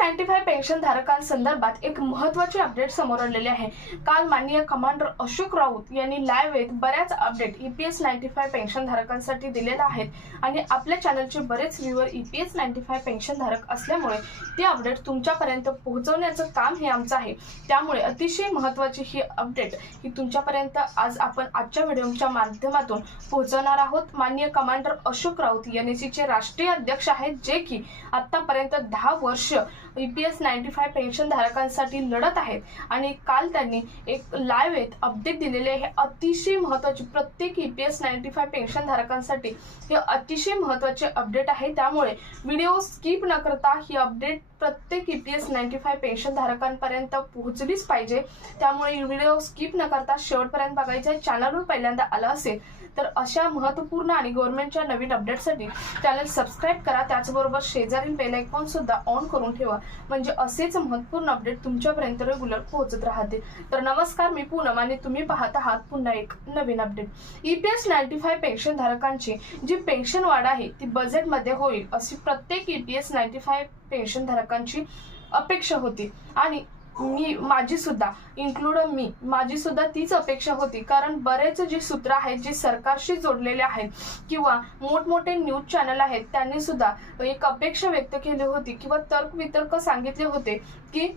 EPS-95 pension धारकांसंदर्भात एक महत्त्वाची update समोर आलेली आहे। काल माननीय कमांडर अशोक राऊत यांनी लाईव्ह येत बऱ्याच अपडेट EPS-95 पेन्शन धारकांसाठी दिलेल्या आहेत आणि आपल्या चॅनलचे बरेच व्ह्यूअर EPS-95 पेन्शन धारक असल्यामुळे ती अपडेट तुमच्यापर्यंत पोहोचवण्याचं काम हे आमचं आहे। त्यामुळे अतिशय महत्त्वाची ही अपडेट ही तुमच्यापर्यंत आज आपण आजच्या व्हिडिओच्या माध्यमातून पोहोचवणार आहोत। माननीय कमांडर अशोक राऊत एनएसीचे राष्ट्रीय अध्यक्ष आहेत, जे की आतापर्यंत 10 वर्ष EPS-95 पेन्शन धारकांसाठी लढत आहेत आणि काल त्यांनी एक लाईव्ह येत अपडेट दिलेले आहे। अतिशय महत्त्वाची प्रत्येक EPS-95 पेन्शन धारकांसाठी हे अतिशय महत्त्वाचे अपडेट आहे। त्यामुळे व्हिडिओ स्किप न करता ही अपडेट प्रत्येक EPS-95 पेन्शन धारकांपर्यंत पोहोचलीच पाहिजे। त्यामुळे व्हिडिओ स्किप न करता शेवटपर्यंत बघायचा आहे। चॅनलवर पहिल्यांदा आला असेल तर अशा महत्त्वपूर्ण आणि गव्हर्नमेंटच्या नवीन अपडेटसाठी चॅनल सबस्क्राइब करा। त्याचबरोबर शेजारील बेल आयकॉन सुद्धा ऑन करून ठेवा, म्हणजे असेच महत्त्वपूर्ण अपडेट तुमच्यापर्यंत रेग्युलर पोहोचत राहतील। तर नमस्कार, मी पूनम आणि तुम्ही पाहत आहात पुन्हा एक नवीन अपडेट। EPS-95 पेन्शन धारकांची जी पेन्शन वाढ आहे ती बजेटमध्ये होईल अशी प्रत्येक EPS-95 पेन्शन धारकांची अपेक्षा होती आणि माझी सुद्धा तीच अपेक्षा होती। कारण बरेच जे सूत्र आहेत जे सरकारशी जोडलेले आहेत किंवा मोठमोठे न्यूज चॅनल आहेत त्यांनी सुद्धा एक अपेक्षा व्यक्त केली होती किंवा तर्कवितर्क सांगितले होते की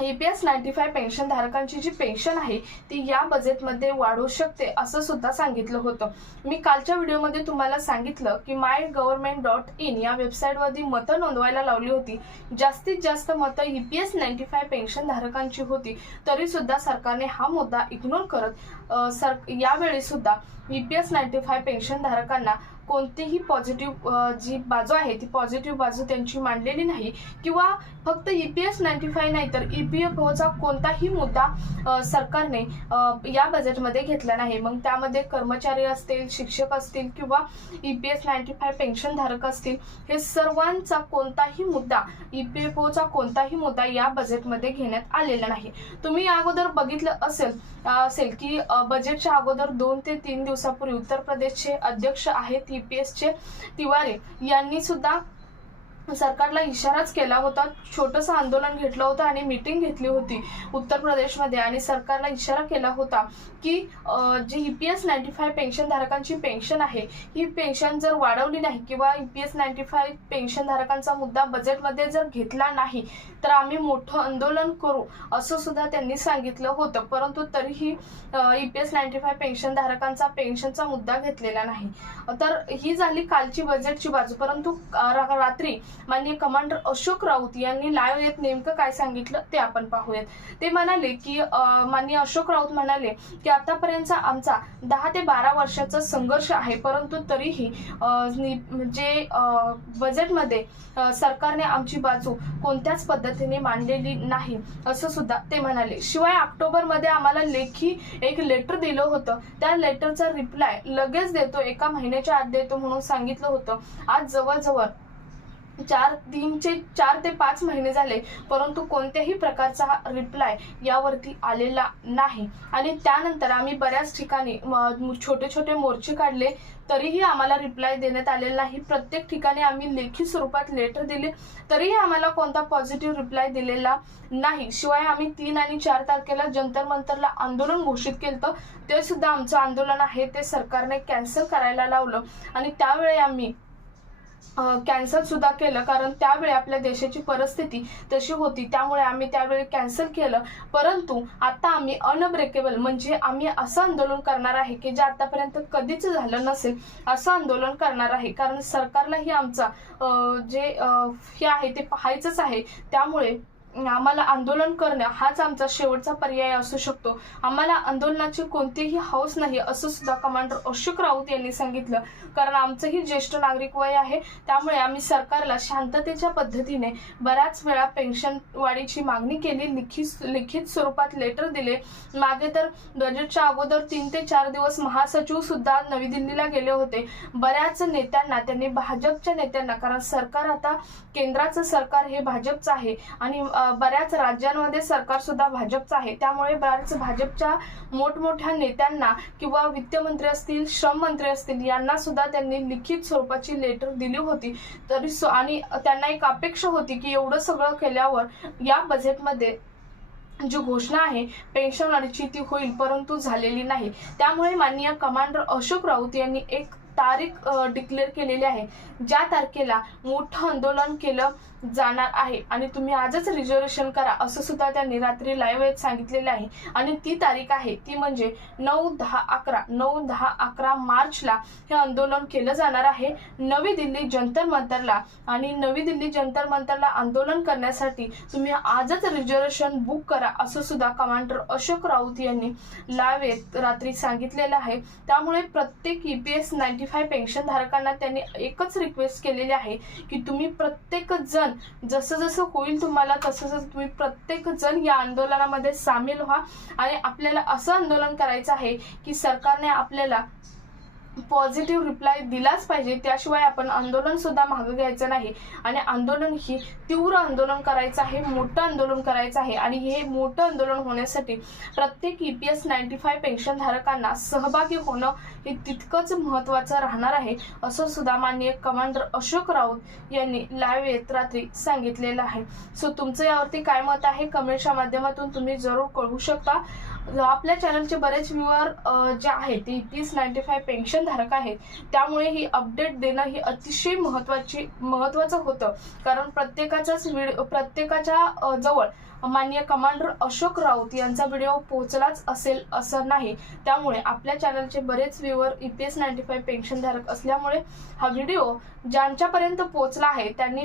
EPS-95 पेन्शन धारकांची जी पेन्शन आहे ती या बजेटमध्ये वाढू शकते असं सुद्धा सांगितलं होतं। मी कालच्या व्हिडिओमध्ये तुम्हाला सांगितलं की MyGovernment.in या वेबसाईटवरती मतं नोंदवायला लावली होती। जास्तीत जास्त मतं EPS-95 पेन्शन धारकांची होती, तरी सुद्धा सरकारने हा मुद्दा इग्नोर करत यावेळी सुद्धा EPS-95 पेन्शन धारकांना कोणतीही पॉझिटिव्ह जी बाजू आहे ती पॉझिटिव्ह बाजू त्यांची मांडलेली नाही किंवा फक्त EPS-95 नाही तर EPFOचा कोणताही मुद्दा सरकारने या बजेटमध्ये घेतला नाही। मग त्यामध्ये कर्मचारी असतील, शिक्षक असतील किंवा EPS-95 पेन्शन धारक असतील, हे सर्वांचा कोणताही मुद्दा EPFOचा कोणताही मुद्दा या बजेटमध्ये घेण्यात आलेला नाही। तुम्ही अगोदर बघितलं असेल की बजेटच्या अगोदर 2 ते 3 दिवसापूर्वी उत्तर प्रदेशचे अध्यक्ष आहेत EPSचे तिवारी यांनी सुद्धा सरकारला इशाराच केला होता। छोटंसं आंदोलन घेतलं होतं आणि मीटिंग घेतली होती उत्तर प्रदेशमध्ये आणि सरकारला इशारा केला होता की जी EPS-95 पेन्शन धारकांची पेन्शन आहे ही पेन्शन जर वाढवली नाही किंवा EPS-95 पेन्शन धारकांचा मुद्दा बजेटमध्ये जर घेतला नाही तर आम्ही मोठं आंदोलन करू असं सुद्धा त्यांनी सांगितलं होतं। परंतु तरीही EPS-95 पेन्शन धारकांचा पेन्शनचा मुद्दा घेतलेला नाही। तर ही झाली कालची बजेटची बाजू। परंतु रात्री माननीय कमांडर अशोक राऊत यांनी लाईव्ह येत नेमकं काय सांगितलं ते आपण पाहूयात। ते म्हणाले की माननीय अशोक राऊत म्हणाले की आतापर्यंतचा आमचा 10 ते 12 वर्षाचा संघर्ष आहे, परंतु तरीही जे बजेटमध्ये सरकारने आमची बाजू कोणत्याच पद्धतीने मांडलेली नाही असं सुद्धा ते म्हणाले। शिवाय ऑक्टोबरमध्ये आम्हाला लेखी एक लेटर दिलं होतं, त्या लेटरचा रिप्लाय लगेच देतो, 1 महिन्याच्या आत देतो म्हणून सांगितलं होतं। आज जवळजवळ 4 ते 5 महिने झाले, परंतु कोणत्याही प्रकारचा रिप्लाय यावरती आलेला नाही। आणि त्यानंतर आम्ही बऱ्याच ठिकाणी छोटे छोटे मोर्चे काढले, तरीही आम्हाला रिप्लाय देण्यात आलेला नाही। प्रत्येक ठिकाणी आम्ही लेखी स्वरूपात लेटर दिले, तरीही आम्हाला कोणता पॉझिटिव्ह रिप्लाय दिलेला नाही। शिवाय आम्ही 3 आणि 4 तारखेला जंतर मंतरला आंदोलन घोषित केलं, ते सुद्धा आमचं आंदोलन आहे ते सरकारने कॅन्सल करायला लावलं आणि त्यावेळी आम्ही कॅन्सल सुद्धा केलं, कारण त्यावेळी आपल्या देशाची परिस्थिती तशी होती, त्यामुळे आम्ही त्यावेळी कॅन्सल केलं। परंतु आता आम्ही अनब्रेकेबल म्हणजे आम्ही असं आंदोलन करणार आहे की जे आतापर्यंत कधीच झालं नसेल असं आंदोलन करणार आहे। कारण सरकारलाही आमचा जे हे आहे ते पाहायचंच आहे, त्यामुळे आम्हाला आंदोलन करणं हाच आमचा शेवटचा पर्याय असू शकतो। आम्हाला आंदोलनाची कोणतीही हौस नाही असं सुद्धा कमांडर अशोक राऊत यांनी सांगितलं। कारण आमचंही ज्येष्ठ नागरिक वय आहे, त्यामुळे आम्ही सरकारला शांततेच्या पद्धतीने बऱ्याच वेळा पेन्शन वाढीची मागणी केली, लिखित स्वरूपात लेटर दिले। मागे तर बजेटच्या अगोदर 3 ते 4 दिवस महासचिव सुद्धा नवी दिल्लीला गेले होते। बऱ्याच नेत्यांना त्यांनी भाजपच्या नेत्यांना, कारण सरकार आता केंद्राचं सरकार हे भाजपचं आहे आणि बऱ्याच राज्यांमध्ये सरकार सुद्धा भाजपचं आहे, त्यामुळे बऱ्याच भाजपच्या मोठमोठ्या नेत्यांना किंवा वित्तमंत्री असतील, श्रम मंत्री असतील, यांना सुद्धा त्यांनी लिखित स्वरूपाची लेटर दिली होती. तरी आणि त्यांना एक अपेक्षा होती की एवढं सगळं केल्यावर या बजेटमध्ये जी घोषणा आहे पेन्शन वाढीची ती होईल, परंतु झालेली नाही. त्यामुळे माननीय कमांडर अशोक राऊत यांनी एक तारीख डिक्लेअर केलेली आहे, ज्या तारखेला मोठं आंदोलन केलं जाणार आहे आणि तुम्ही आजच रिझर्वेशन करा असं सुद्धा त्यांनी रात्री लाईव्ह सांगितलेलं आहे. आणि ती तारीख आहे ती म्हणजे 9-10-11 मार्चला हे आंदोलन केलं जाणार आहे नवी दिल्ली जंतर मंतरला. आणि नवी दिल्ली जंतर मंतरला आंदोलन करण्यासाठी तुम्ही आजच रिझर्वेशन बुक करा असं सुद्धा कमांडर अशोक राऊत यांनी लाईव्ह रात्री सांगितलेलं आहे. त्यामुळे प्रत्येक EPS 95 पेन्शन धारकांना त्यांनी एकच रिक्वेस्ट केलेली आहे की तुम्ही प्रत्येक जण जसं जसं होईल तुम्हाला तसं तुम्ही प्रत्येक जण या आंदोलनामध्ये सामील व्हा. आणि आपल्याला असं आंदोलन करायचं आहे की सरकारने आपल्याला पॉझिटिव्ह रिप्लाय दिलाच पाहिजे, त्याशिवाय आपण आंदोलन सुद्धा मागे घ्यायचं नाही. आणि आंदोलन ही तीव्र आंदोलन करायचं आहे, मोठं आंदोलन करायचं आहे. आणि हे मोठं आंदोलन होण्यासाठी प्रत्येक EPS 95 पेन्शन धारकांना सहभागी होणं हे तितकंच महत्त्वाचं राहणार आहे असं सुद्धा माननीय कमांडर अशोक राऊत यांनी लाईव्ह रात्री सांगितलेलं आहे. सो तुमचं यावरती काय मत आहे कमेंटच्या माध्यमातून तुम्ही जरूर कळवू शकता. आपल्या चॅनलचे बरेच व्ह्यूअर जे आहेत ते EPS 95 पेन्शन धारक आहेत, त्यामुळे ही अपडेट देणं ही अतिशय महत्त्वाचं होतं. कारण प्रत्येकाच्या जवळ माननीय कमांडर अशोक राऊत यांचा व्हिडिओ पोहोचलाच असेल असं नाही. त्यामुळे आपल्या चॅनलचे बरेच व्ह्यूअर EPS 95 पेन्शन धारक असल्यामुळे हा व्हिडिओ ज्यांच्यापर्यंत पोहोचला आहे त्यांनी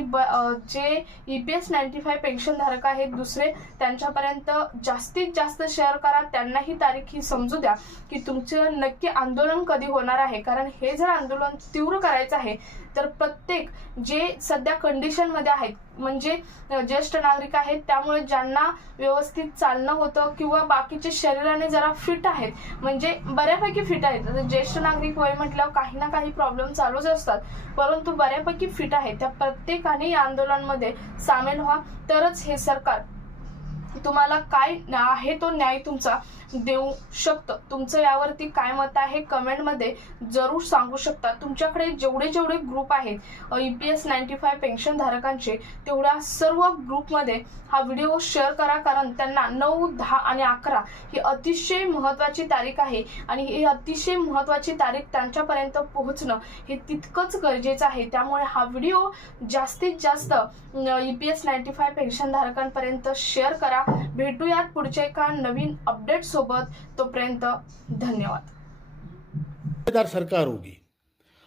जे EPS 95 पेन्शन धारक आहेत दुसरे त्यांच्यापर्यंत जास्तीत जास्त शेअर करा. त्यांना ही तारीख ही समजू द्या की तुमचं नक्की आंदोलन कधी होणार आहे. कारण हे जर आंदोलन तीव्र करायचं आहे तर प्रत्येक जे सध्या कंडिशनमध्ये आहेत म्हणजे ज्येष्ठ नागरिक आहेत, त्यामुळे ज्यांना व्यवस्थित चालणं होतं किंवा बाकीचे शरीराने जरा फिट आहेत म्हणजे बऱ्यापैकी फिट आहेत. आता ज्येष्ठ नागरिक वय म्हटल्यावर काही ना काही प्रॉब्लेम चालूच असतात, परंतु बऱ्यापैकी फिट आहेत त्या प्रत्येकाने या आंदोलनामध्ये सामील व्हा. तरच हे सरकार तुम्हाला काय आहे तो न्याय तुमचा देऊ शकतं. तुमचं यावरती काय मत आहे कमेंटमध्ये जरूर सांगू शकता. तुमच्याकडे जेवढे ग्रुप आहेत EPS 95 पेन्शन धारकांचे तेवढ्या सर्व ग्रुपमध्ये हा व्हिडिओ शेअर करा. कारण त्यांना 9, 10 आणि 11 ही अतिशय महत्त्वाची तारीख आहे आणि ही अतिशय महत्त्वाची तारीख त्यांच्यापर्यंत पोहोचणं हे तितकंच गरजेचं आहे. त्यामुळे हा व्हिडिओ जास्तीत जास्त EPS 95 पेन्शन धारकांपर्यंत शेअर करा. भेटूयात पुढच्या एका नवीन अपडेट सोबत. तोपर्यंत धन्यवाद. सरकार होगी.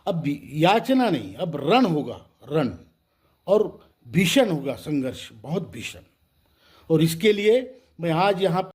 अब याचना नहीं, अब रण होगा, रण, और भीषण होगा संघर्ष, बहुत भीषण. और इसके लिए मैं आज यहाँ